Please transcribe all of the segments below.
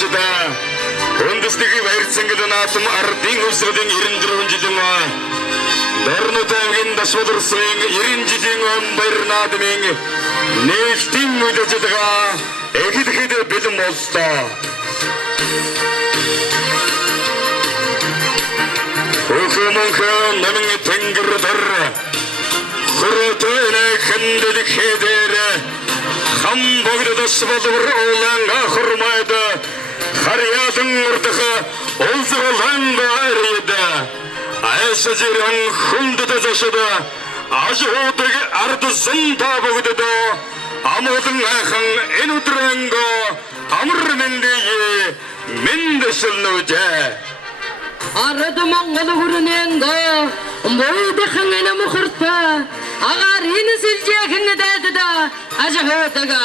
жида өндістігі вайыртсыңгыдан атым ардың ұсығыдың еріндірін жидыңа дарыны тәуген дашвадырсың ерін жидың он байырнадымың нефтің өйді жидыға әкедікеді бедім оста Үкіміңкі нәміңі тәңгірдір Құрытыны кіндеді кедері Хам бағды дашвады бір олаңға құрмайды Қариядың ұрдығы олзығыланды әреді Айшы жерің хүлді зашыды Ажы отығы ардысын табығыды да Амудың ақын ән ұтырыңғы Амыр мендегі менді шылнуде Arada mangalı vurunengo, boyda khangena mukhurta, agar ini silje khanga dedi da, ajahotaga,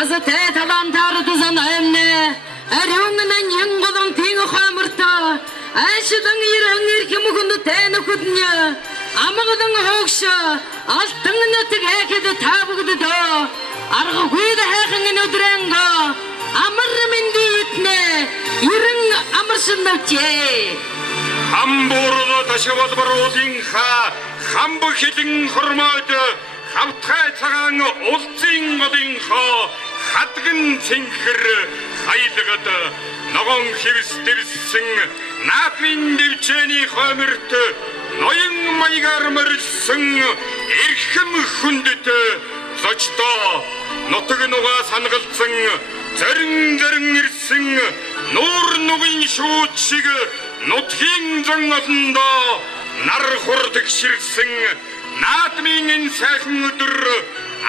azate talan tarıdı zanayemne, eriyonganan yengolong tingu khamurta, aşıdan yirang irki mugundu teni kudnya, amagadang hoksha, altangın ötük hekede tabugdu da, arga kuyda hekhangena udurengo, amarra mindi yitne, yirang amarsındavche. Хамбурда ташабад бар одинха хамбу хилин хормойд хавтгай цагаан улцын одинха хатган цэнхэр хайлагад ногоон хэвс дэвсэн наапин дэвчэний хомирт ноён маягаар морьсон эрхэм хүндэт зочдоо нутаг нугаа сангалцсан зарин ирсэн нуур нүгийн шүүчиг нутгийн зан олондо нар хурдгширсэн наадмын сайхан өдөр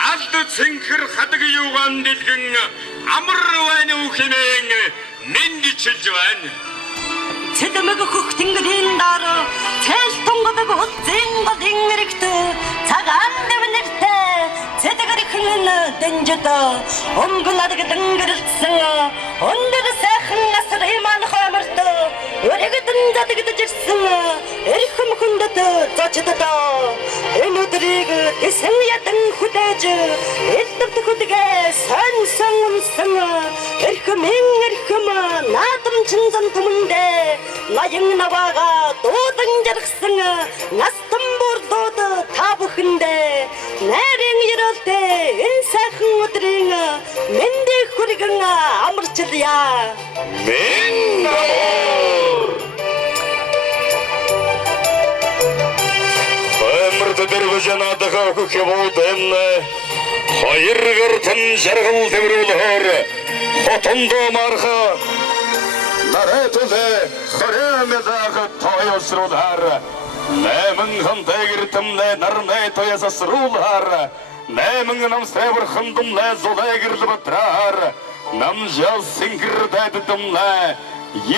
алд цэнхэр хадаг юугаан дэлгэн амар байна уу хэмээн мэндичилж байна. Цэдэмэг хөхтөнгөлийн дараа цэл тунгадаг хөцөнгөд ингэрэгт цагаан дэвнэртэй цэдэгэрхэн дэнжэдэ өнгөнадг дэнгэрэлсэн өндөр сайхан асар иман хоморт өргөдөн задэгдэж ирсэн эрхэм хүндэт зочдод энэ өдрийг эсэн ядан хүлээж элдвт хүдгээ сон өмсөн эрхэм наадам чинзан түмэндэ Layın navaga doğdun jarıksın Nastım bordodu tabıkında Nerin yırıldı insakın oturun Mende kurguna amırçılı ya Мен дамор Ömürde bir vücanadığa hükü buldun Hayır gırtın jargıl devrulur Hotundu marha Наретуде хремедағы тойысырулар Нәмін ғантайгіртімлі нармай тойасасырулар Нәмін намсайбыр хындымлы золайгірлі бұтрар Нам жаз сіңкірдәдідімлі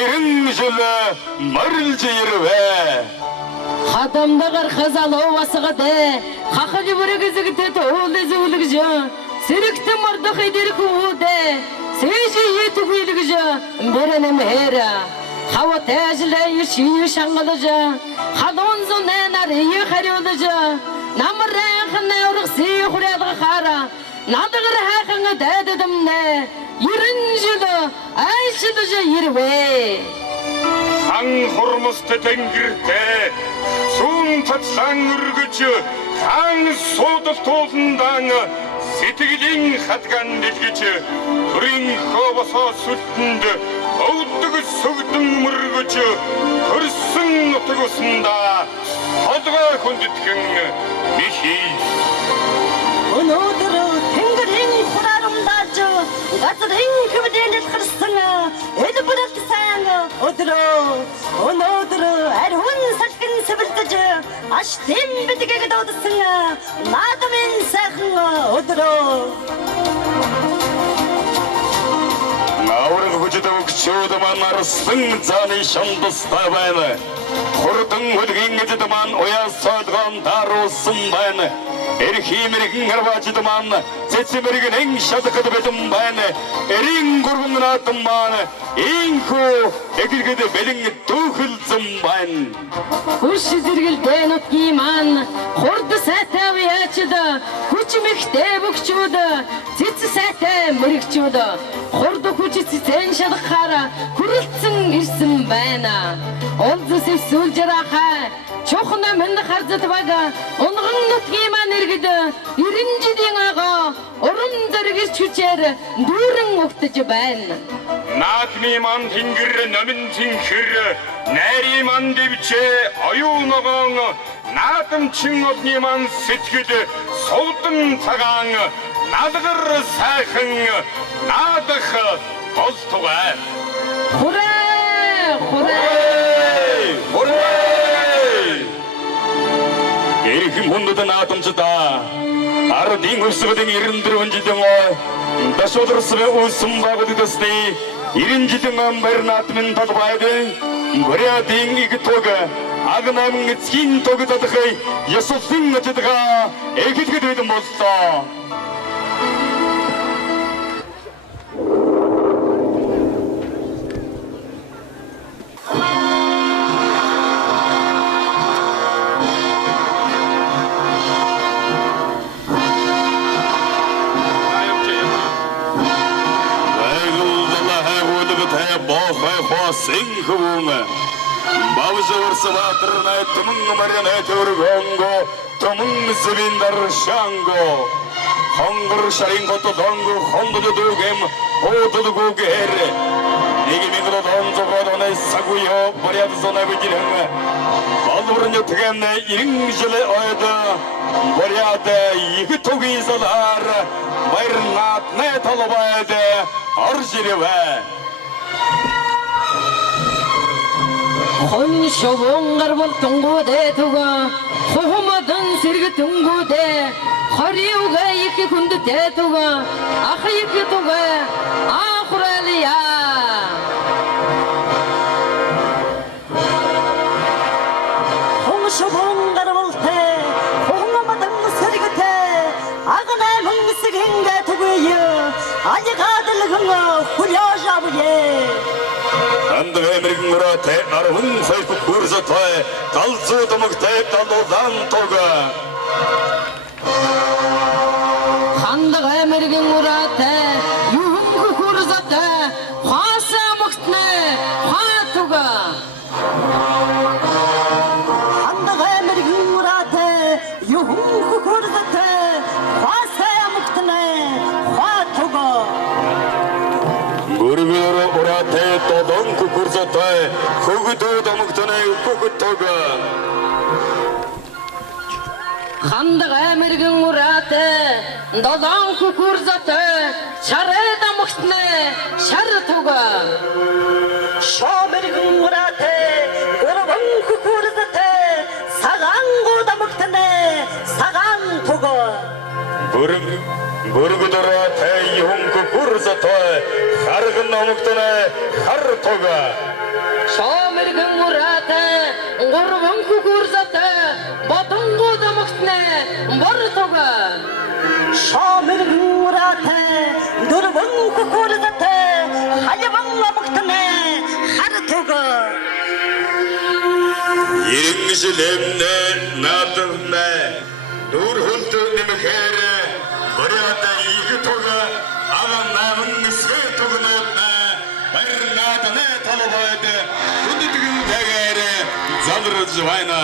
ерін жылы мәрілжі ерве Хадамдағар хазалы овасығады Хақығы бүрігізігіті тоғылы зұғылығы жа Сірікті марды қайдері күуді Сежи еті күйлігі жа, беренім әрі. Хава тәжілі еші шаңғылы жа, қадон зұнен әрі қариолы жа. Намыр әңқінне ұрықсы құрядығы қара, надығыр әқіңі дәдідімне. Ерін жылы, әйшілі жа ерве. Хан хұрмысты тәңгірді, суын татсан үргічі, хан соды толындаңы, Сетігілін қатқан делгечі, түрін қобаса сүттінді, ауыттығы сөгдің мұргычы, көрсің ұтығысында, қадға көндеткің мехей. Өнодыры тәңгірін құрарымдачы, ғатырын көбеденет қырсыңы, әлі бұрақты саңы, өнодыры әруын сәткін сібілдіжі, аштен бітігегі даудысыңы, надымен сәқыңы, Наурық хүчіді өкчуді манарыстың заны шамдыста бәйні. Құрдың өлген жыдыман ояз садған дарусын байны. Эрхимерігін ғарба жыдыман сетсемерген ең шадықыды бетім байны. Эрин құрбыңын атын баны. Ең ко әкілгеді беліңі тұқылсын байны. Күші зіргілден ұтқиман, құрды сәті аячыды, күші мекте бүкчуды, сетсі сәті мүрікчуды. Құрды күші сен шадық қара, күрілтсін ирсін байна. Олды сепсул жарақа, чоқына мінді қарзыты бага, онғын ұтқиман ергіді, ирінжі ден аға, орымдарығыз чүчері, дұрын ұқтыжы байна. Натмиман тингir нөмін тингir Nəriman debçe ayuğunağını Natım çingotniman setkidi Soğutun tağanı Nadıgır sağını Nadıgı boztuğa Hurray! Hurray! Hurray! Erkim hundudan atımcıda Arı din ırsıgıdın irindirimin jidin o Daş odırısıgı uysum bağı didisdi Иrinjidin амбарын атмын талбайды Бөря дин игі тоғы Ағынамын цкин тоғы тадықай Ясусын атыдыға Экетгі дөйдің болса Синхуна Бабжа варсаватрна Тумын маряна тюргонго Тумын сивиндар шанго Хонгур шаринғото донгу Хондуду дугем Отуду гугере Неги мигро донзо годоне Сагуйо Боряды зона бігіліңі Балбұрын өтігенне Ирің жылы ойды Боряды Игі туги задар Байрнат не талабайды Ар жереве Хон шобоңғар бол тұңғуде тұға, қоғымадың сергі тұңғуде, қариуға екі күнді те тұға, ақы екі тұға, ақыралия. Хон шобоңғар бол те, қоғымадың сергі те, ағына мүңгісігінге тұғыйы, айығадылығыңа құля жабыйы. Андығы әміргін ұраты арғын қойпы көрзатай Талсы тұмықтай талудан тоғы Қандығы әміргін ұраты Юхынғы көрзаты Қасы мұқтыны Қатуға Қандығы әміргін ұраты Юхынғы көрзаты Қасы мұқтыны Қатуға Гүргілері ұраты Тодон күкірзатай Күгіті дамықтыны күкіттігі Қандығы әміргін ұраты Додан күкірзаты Шары дамықтыны Шары тұға Шамыргын ұраты Үргін күкірзаты Саған қодамықтыны Саған тұғы Гүргілері тәйіғын күкірзатай Қарғын дамықтыны Қар тұғы Шамыргын ұраты Ғұрғын күкірзаты Батыңғы дамықтыны Бар тұға Шамыргын ұраты Үргін күкірзаты Хайывын дамықтыны Қар тұғы Ең жилемне Надығне Нұр хүлді немекері Бұряда игі тұғы Ағын намын ісі тұғын өтіне Бір надыны талыбайды Күнді түгін тәгәрі Залыры жывайна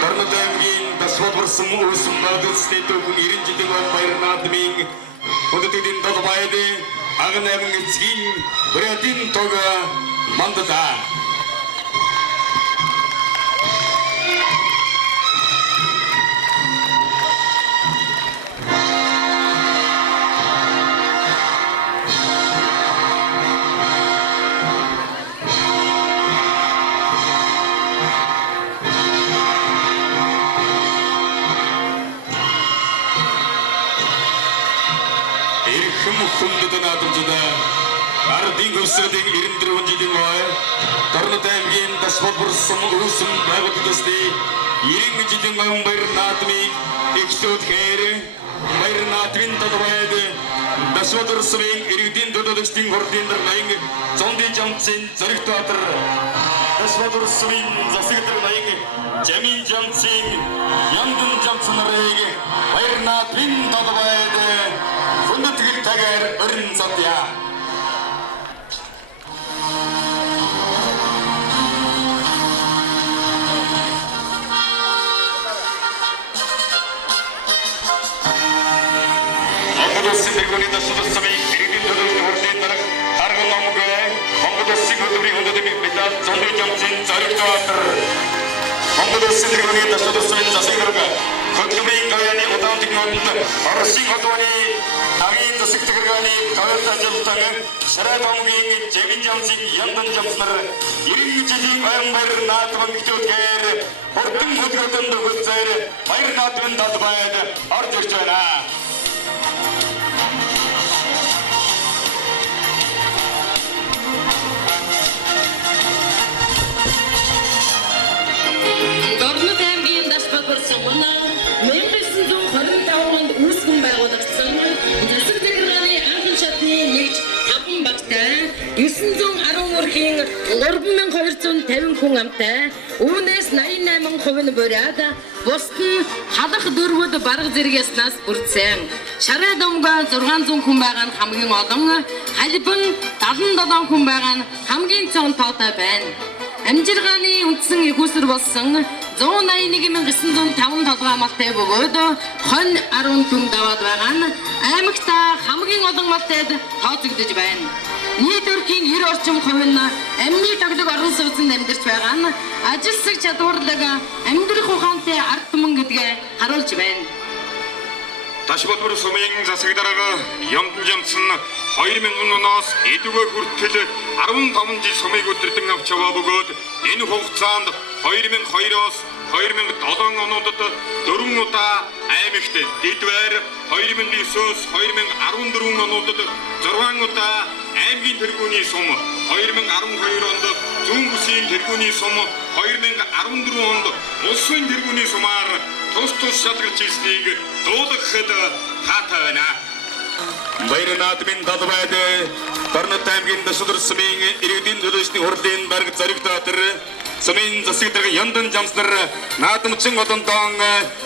Торнот аймгийн Дасвалбарсан Үүсэн Баадүстэй төвхөн 90 жилийн баяр наадмын Хүндэтгэлийн тог баярын аган аймгийн эцгийн Брэдин тог мандата. Хүндэт наадамжда ардын өсгөлийн 94 жилийн Торнот аймгийн Дасвалбарсан Үүсэн байгууллагын 90 жилийн баяр наадмыг эхлүүлэхээр баяр наадмын тодорхойд Дасвалбарсан иргэдийн төлөөлөгчдийн хурлын даргын зонды жамцын зоригт баатар Дасвалбарсан засаг даргын жамин жамцын яндан жамцын нарыг баяр наадмын тодорхойд хүндэтгэл тагаар өрн задя. Монгол Улсын Дасвалбарсан иргэдийн төлөөлөгчдийн хурлын дарга харган номгүй Монгол Улсын хөдөлмөрийн хүндэтгэл медаль зонды жамцын зоригт баатар Монгол Улсын Дасвалбарсан засаг дарга хөдөлмөрийн гаяны удаан технологид Оросын холбооны тагийн засаг дарганы гавьяат ажилтан Шараад омгийн Жамин жамцын яндан жамцнаар 90 жилийн баяр наадмын эхлүүлгээр хурдан хөдөлгөөнд хүрцээр баяр наадмын талбайд орж ирж байна. Торнот аймгийн Дасвалбарсан 1925 онд үүсгэн байгуулагдсан засаг дарганы анхан шатны нэгж хаван багтай 910 өрхийн 3250 хүн амтай үүнээс 88% нь буриад бусд нь халах дөрвөд бараг зэрэг яснаас бүрдсэн. Шараад омгоо 600 хүн байгаа нь хамгийн олон, халибан 77 хүн байгаа нь хамгийн цөөн тоотой байна. Амжиргааны үндсэн ихүүсэр болсон 181,905 толгой амалтай бөгөөд хонь 10 түн даваад байгаа нь аймагта хамгийн олон малтайд тооцогдож байна. Нийт өрхийн 90 орчим хувь нь амны тоглог орон сууцнд амьдарч байгаа нь ажилсаг чадварлаг амьдрах ухаантай ард түмэн гэдгээ харуулж байна. Дасвалбарсан засаг дарга яндан жамцсан 2000 оноос эдүгээр хүртэл 15 жил сумыг өдөртөн авч яваа бөгөөд энэ хугацаанд 2002-оос 2007 онуудад 4 удаа аймагт дэдвэр 2009-оос 2014 онуудад 6 удаа аймгийн тэргүүний сум 2012 онд зүүн бүсийн тэргүүний сум 2014 онд улсын тэргүүний сумаар тус шалгарч ирснийг дуулгахад таатай байна. Баяр наадмын талбайд Торнот аймгийн Дасвалбарсан иргэдийн төлөөлөгчдийн хурлын дарга зоригт баатар Сумын засаг дарга яндан жамцнаар наадамчин одондон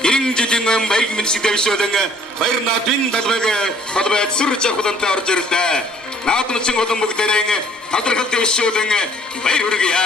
90 жилийн баяр мэндийг дэвшүүлэн баяр наадмын талбайд сүрж авахлантай орж ирлээ. Наадамчин олон бүгдээрээ талархал дэвшүүлэн баяр хүргье.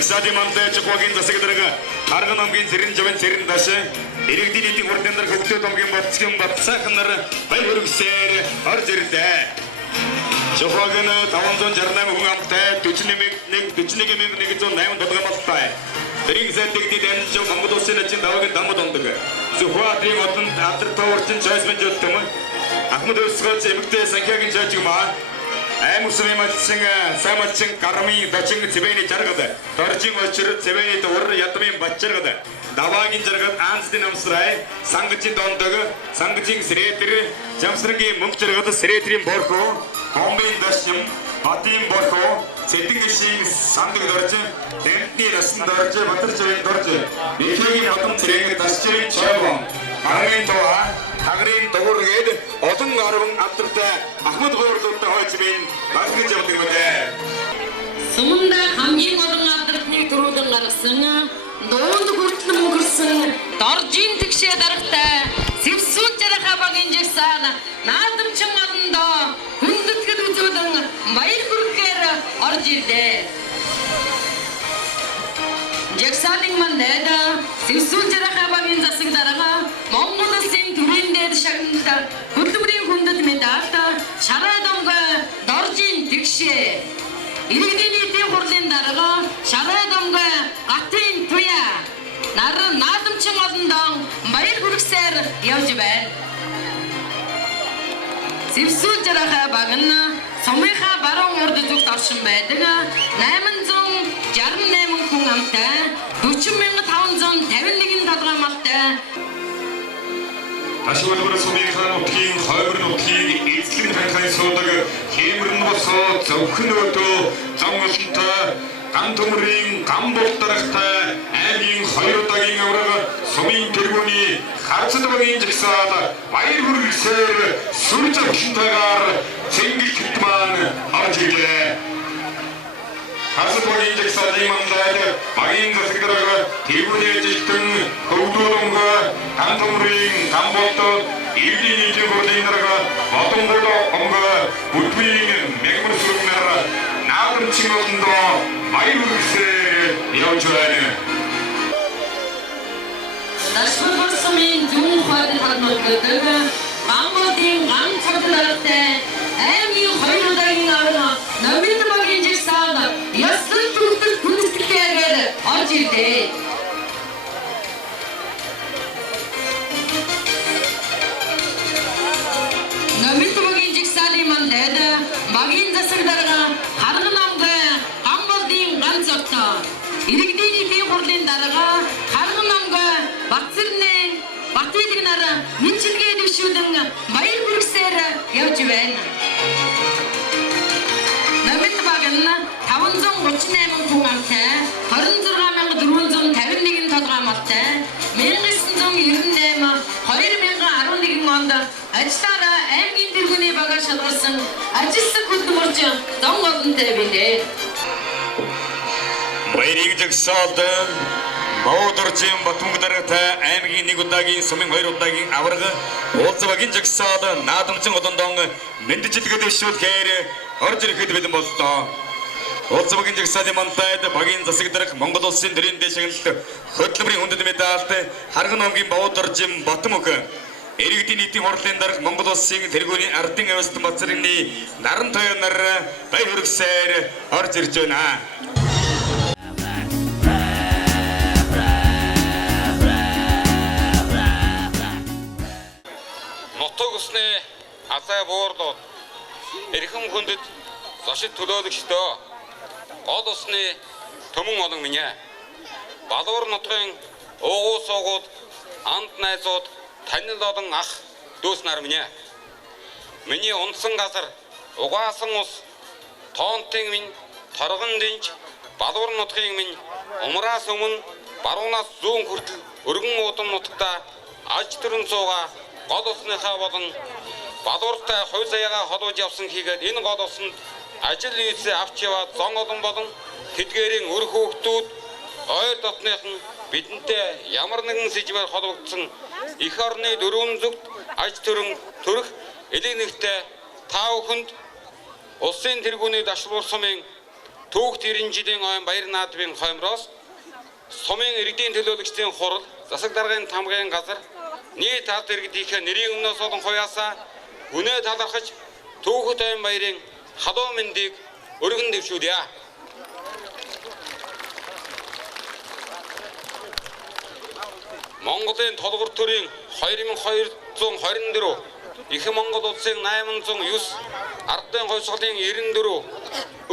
Жагсаадын мандаа жохогийн засаг дарга арган намгийн зэрэн жавын зэрэн даш иргэдийн нийтийн хурлын дарга хөвлөд намгийн батцгийн батцаахан нар баяр хүргэсээр орж ирлээ. Жохогийн 568 хүн амтай 41,108 толгой малтай. Тэрийг зэтгдээд энэ Монгол Улсын эцэг даваагийн дамд ондог. Зөвхөн одон Адар товарчин чойсмэн жолтом Ахмад Өсгөөц эмэгтэй санхягийн жойч юм аа. Аймагсын малчин самалчин гармын дочин цэвэний жаргад доржин очир цэвэний дур ядмын бачаргад даваагийн жаргад аанцны намсрай сангачийн дондог сангачийн срэтэр жамсрангийн мөнгө жаргад срэтрийн борхоо хомбын дашим батын борхоо Цэдгшийн сандаг дорж, Дэнтний насан дорж, Батарчрын дорж, Нэхэгийн модон цэрэг дасчрын чойгон, Гаргийн туа, Хагрын дугуургээд олон арван амтартай Ахмад гурлуудтай хойч минь баггаж явдаг юм дээ. Суманда хамгийн олон алдртныг төрүүлэн гаргасан дуунд хүртэл мөнгөрсөн доржийн тэгшээ дарагтай Сэвсүүн жараха багийн жагсаан наадамчин олондоо хүндэтгэл үзүүлэн баяр хүргээр орж ирлээ. Жагсаалын мандайд Сэвсүүн жараха багийн засаг дарга Монгол Улсын төрийн дээд шагналд хөдөлмөрийн хүндэт медальт Шарай домгой доржийн тэгшээ Иргэдийн нийтийн хурлын дарга Шарай домгой гатын туяа наадамчин олондоо баяр хүргэсээр явж байна. Сэвсүүн жараха баг нь сумынхаа баруун урд зүгт оршин байдаг 868 хүн амтай 40,551 толгой малтай Ашигладаг сумынхаа нутгийн хойбор нутгийг эзлэн ханхай суудаг хэмрэн босоо зөвхөн өдөө зам олонтой ган төмрийн ган болдарахтай аймгийн 2 удаагийн авраг сумын тэргүүний харцад багийн жагсаал баяр хүргэсээр сүр зовлонтойгоор цэнгэл хэт маань орж ирлээ. Харцад багийн жагсаалын мандайд багийн засаг дарга тэргүүний жилтэн хөвдүүлөнгө ган төмрийн ган болдод Иргэдийн нийтийн хурлын дарга Модон омгоо бүдвийн мягмар сүргнээр наадамчин олондоо баяр хүргэсээр явж байна. Дашмар сумын зүүн хойд халмалдаг Монголын ган цагтлалтай аймгийн 2 удаагийн авраг Номид багийн жагсаал яслан төгтөл хүндэтгэлээр орж ирлээ. Номид багийн жагсаалын мандайд багийн засаг дарга Харган намгай Гамболдын ганц отоо Иргэдийн нийтийн хурлын дарга Харган намгай Батцэрнээ Батэлэг нар мэдчилгээ дэвшүүлэн баяр хүргэсээр явж байна. Номид баг нь 538 хүн амтай 26,451 толгой малтай 1998 2011 онд ажиллаараа аймгийн тэргүүний багаар шалгарсан ажилсаг хөдөлмөрч зон олонтой билээ. Баярыг жагсаалд Баодоржийн Батмүг даргатай аймгийн 1 удаагийн сумын 2 удаагийн авраг уулзбагийн жагсаал наадамчин олондоо мэдчилгээ дэвшүүлэхээр орж ирэхэд бэлэн боллоо. Уулзбагийн жагсаалын мандайд багийн засаг дарга Монгол Улсын төрийн дээд шагналд хөдөлмөрийн хүндэт медальт Харган намгийн Баодоржийн Батмүг Иргэдийн нийтийн хурлын дарга Монгол Улсын тэргүүний ардын авьяастай Батцэрны наран тоёо нар баяр хүргэсээр орж ирж байна. Нутаг усны азай буурлууд эрхэм хүндэт зочид төлөөлөгчдөө гол усны төмөн олон минь Балуур нутгийн уугуй суугууд анд найзууд танил олон ах дүүс нар минь миний унтсан газар угаасан ус тоонтын минь торгон динж Балуур нутгийн минь умраас өмнө баруунаас зүүн хүртэл өргөн уудам нутагта аж төрөн цууга гол усныхаа болон Балууртай хувь заяагаа холбож явсан хийгээд энэ гол усанд ажил үйлсээ авч яваад зон олон болон тэдгээрийн өр хүүхдүүд ойр дотныхан бидэнтэй ямар нэгэн сэжмээр холбогдсон их орны дөрвөн зүгт аж төрөн төрөх элэг нэгтэй та бүхэнд улсын тэргүүний Дашмар сумын түүхт 90 жилийн ойн баяр наадмын хоймроос сумын иргэдийн төлөөлөгчдийн хурал засаг даргын тамгын газар нийт алт иргэдийнхээ нэрийн өмнөөс олон хуяасаа гүнээ талархаж түүхт ойн баярын халуун мэндийг өргөн дэвшүүлье. Монголын толгор төрийн 2224 их Монгол улсын 809 ардын хувьсгалын 94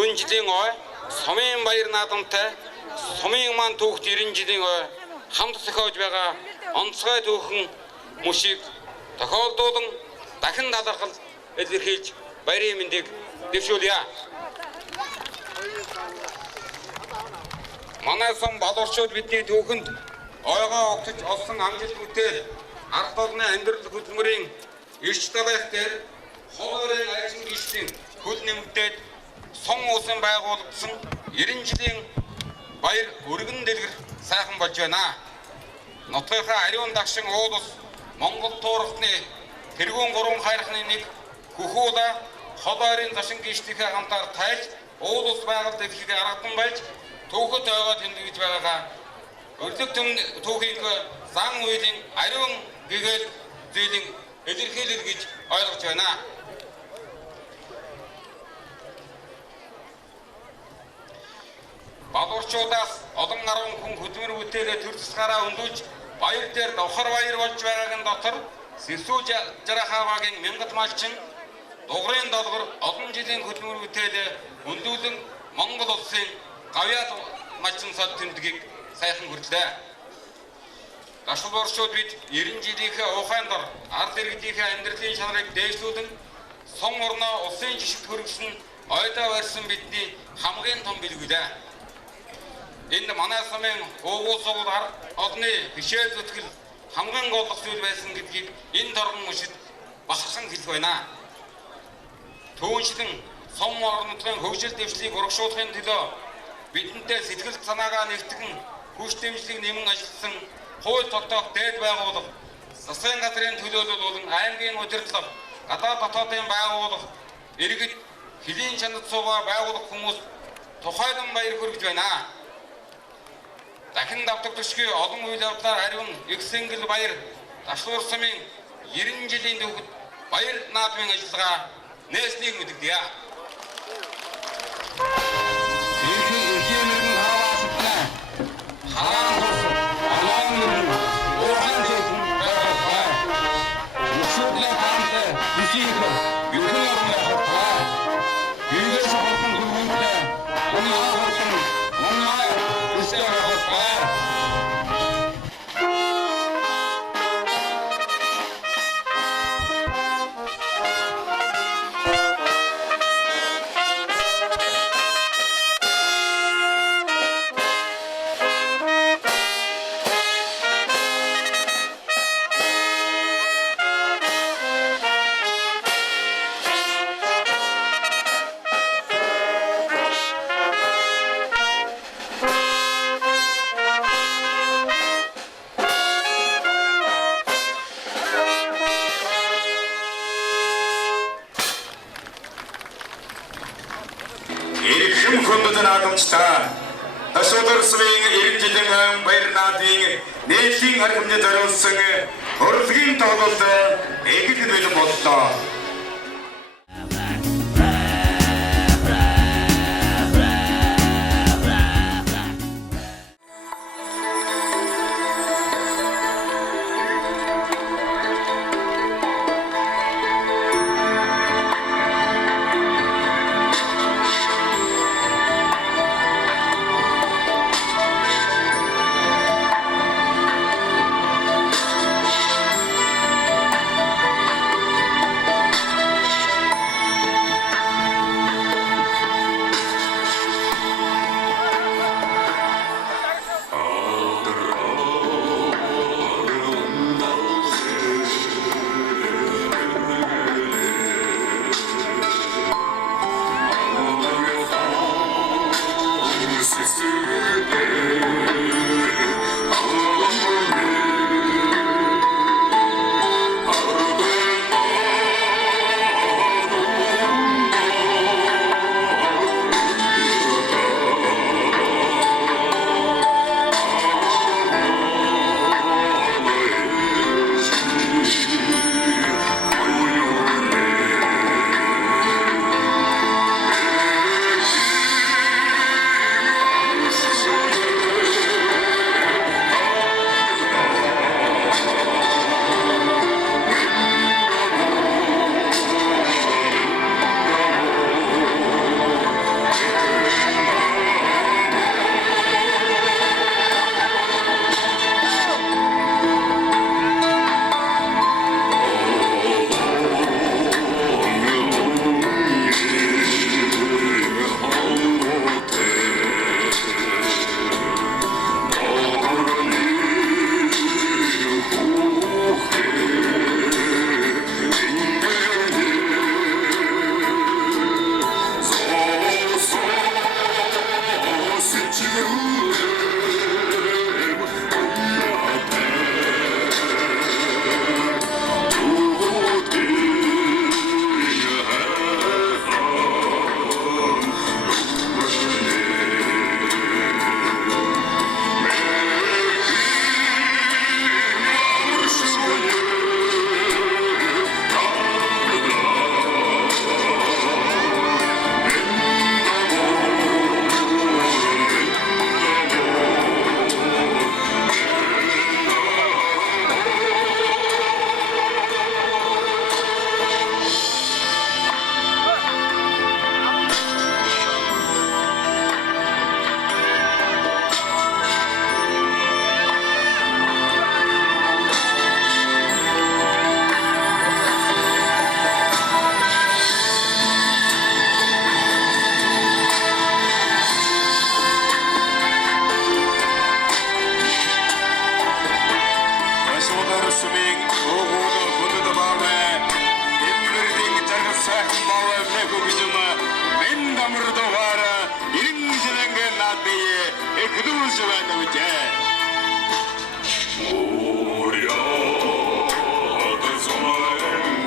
өн жилийн ой сумын баяр наадамтай сумын маань түүхт 90 жилийн ой хамт зохиож байгаа онцгой түүхэн мушиг тохиолдуулан дахин талархал илэрхийлж баярын мэндийг дэвшүүлье. Манай сум боловсролчууд бидний түүхэнд ойгоо огтж олсон амжилт бүтээл ард олны амьдрал хөдөлмөрийн эрч талайх дээр хоолойрын ажил гişлийн хөл нэмэгдээд сум uuсан байгуулагдсан 90 жилийн баяр өргөн дэлгэр сайхан болж байна. Нутгийнхаа ариун дагшин уул ус Монгол туурхны тэргүүн гурван хайрхны нэг Хөхүүла хоолойрын зашин гişлийнхээ хамтаар тайлж уул ус байгуулалт эвлэгийг аргадан байж түүхэд ойгоо тэмдэглэж байгаагаа өрлөг түүхийг зан үйлийн ариун гэгэл зүйлийн илэрхийлэл гэж ойлгож байна. Балуурчуудаас олон гаруй хүн хөдөлмөр бүтээлээ төр тусгаараа өндүүлж баяр дээр давхар баяр болж байгаагийн дотор Сэсүү Жарахавагийн мянгат малчин дугрын долгор олон жилийн хөдөлмөр бүтээлээ өндүүлэн Монгол улсын гавьяат малчин сод тэмдгийг сайхан хүртлээ. Дашлуурчууд бид 90 жилийнхээ ухаан дор ард иргэдийнхээ амьдралын чанарыг дээшлүүлэн сум орноо улсын жишгт хөргөсөн ойдоо барьсан бидний хамгийн том бэлгүүлээ. Энэ манай сумын уугуусгал ард олны хишээ зүтгэл хамгийн гол зүйл байсан гэдгийг энэ торгон мөшид бахархан хэлэх байна. Түүнчлэн сум орнотын хөгжил дэвшлийг урагшуулахын төлөө бидэнтэй сэтгэл санаагаа нэгтгэн хүч дэмжлэг нэмэн ажилласан хууль тогтоох дээд байгууллага засгийн газрын төлөөлөл болон аймгийн удирдлага гадаад дотоодын байгууллага иргэд хөлийн чанад суугаа байгуулах хүмүүс тухайлан баяр хүргэж байна. Дахин давтагдчихгүй олон үйл явдлаар ариун их сэнгэл баяр Дашлуур сумын 90 жилийн түүхэд баяр наадмын ажиллагаа нээснийг мэдэгдэе. Дашлуур сумын 90 жилийн баяр наадмын нийтийн архимжид зориулсан урлагийн тоглолт эгэл бэлэн боллоо. Suming oğulu bunu da bağlı. Demirden jarsak bağlı ne kugujuma. Ben damırda var. İrincilenge nadeye. Ekduz juvanı uca. Orya adı zamanın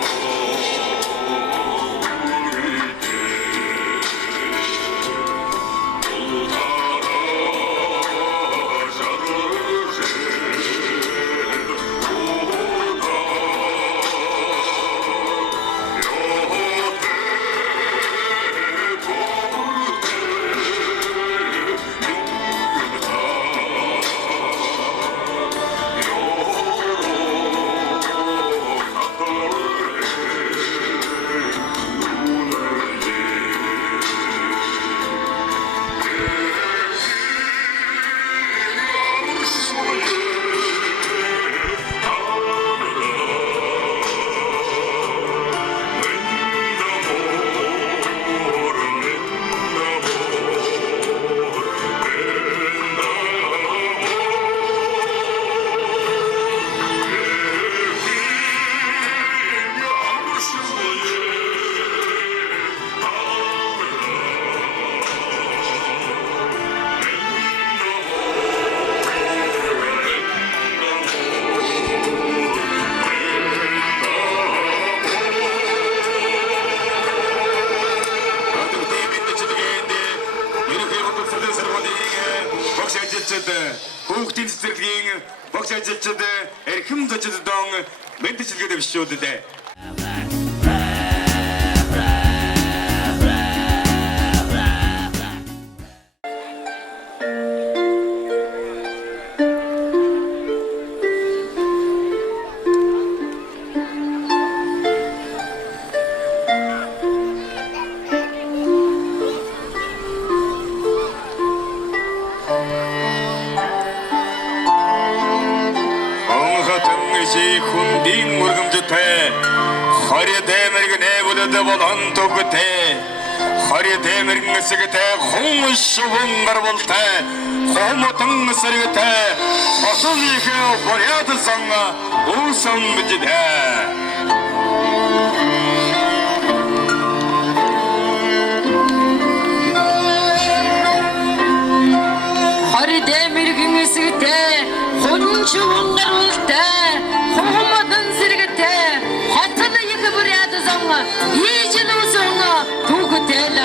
Хүүхдийн цэцэрлэгийн багш ажилчид эрхэм зочдон мэдчилгээ дэвшүүлдэг. Хүндийн мөргөмжтэй хорь дэмэрг нэвүдэд болон төгтэй хорь дэмэрг нэсэгтэй хүн шуган гарвалтай хомотон сэрэгтэй осол их боряд сан uuсан биждэ хорь дэмэрг нэсэгтэй хүн шуган гарвалтай Хомодан сэрэгтэй хотол их бүряд сан ийжин усан түүхтэл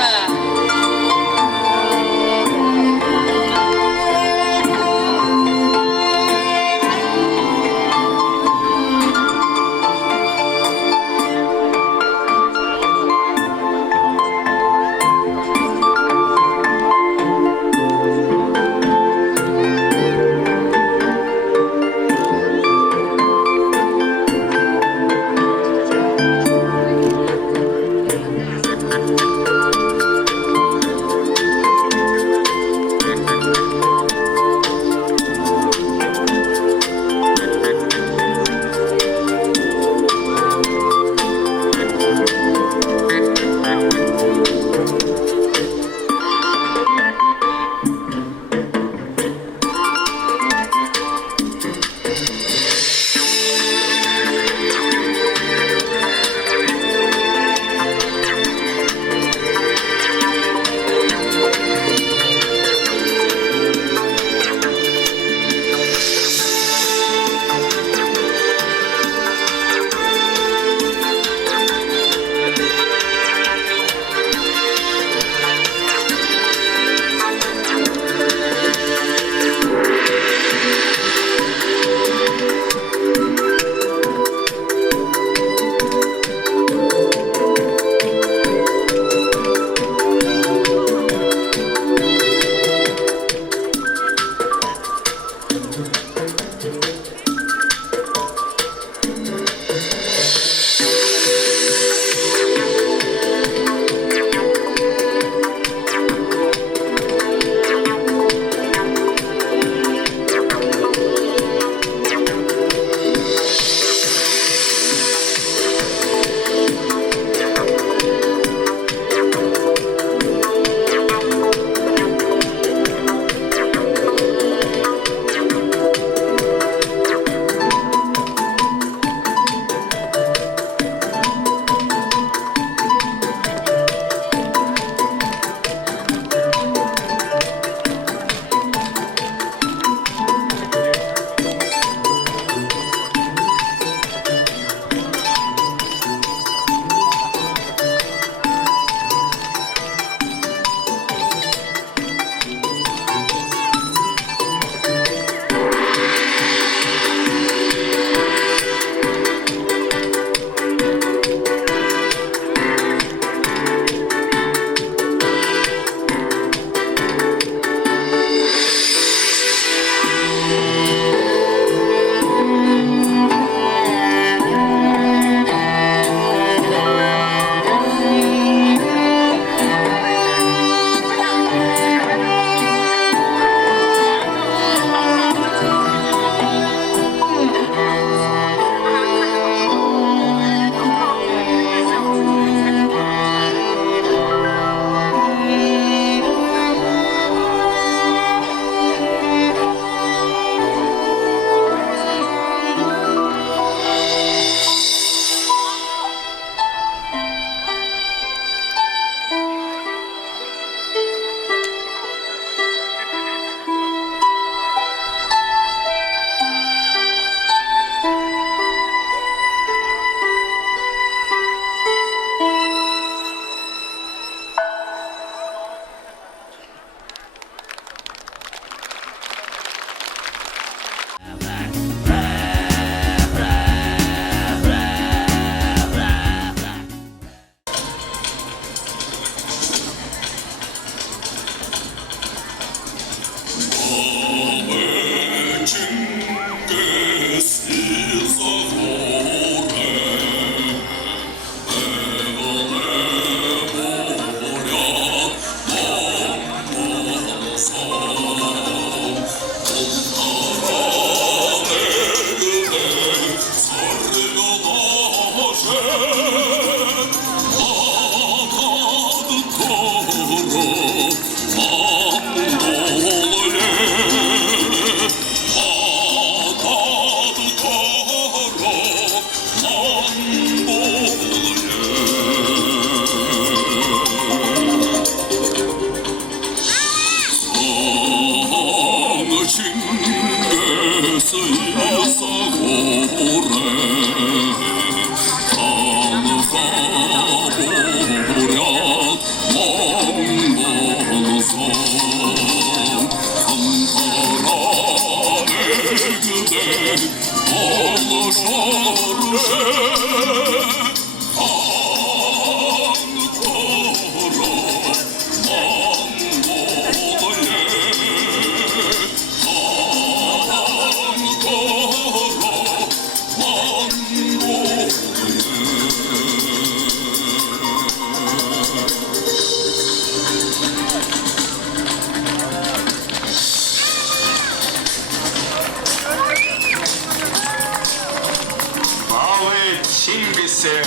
Малый Чингисе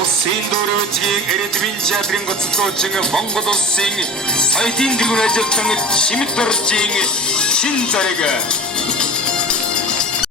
Усын дөрөвчгийн эрдвийн чадрын гоцтойчиг Монгол улсын соёлын дэглэж тань чимэг доржийн шин зэрэг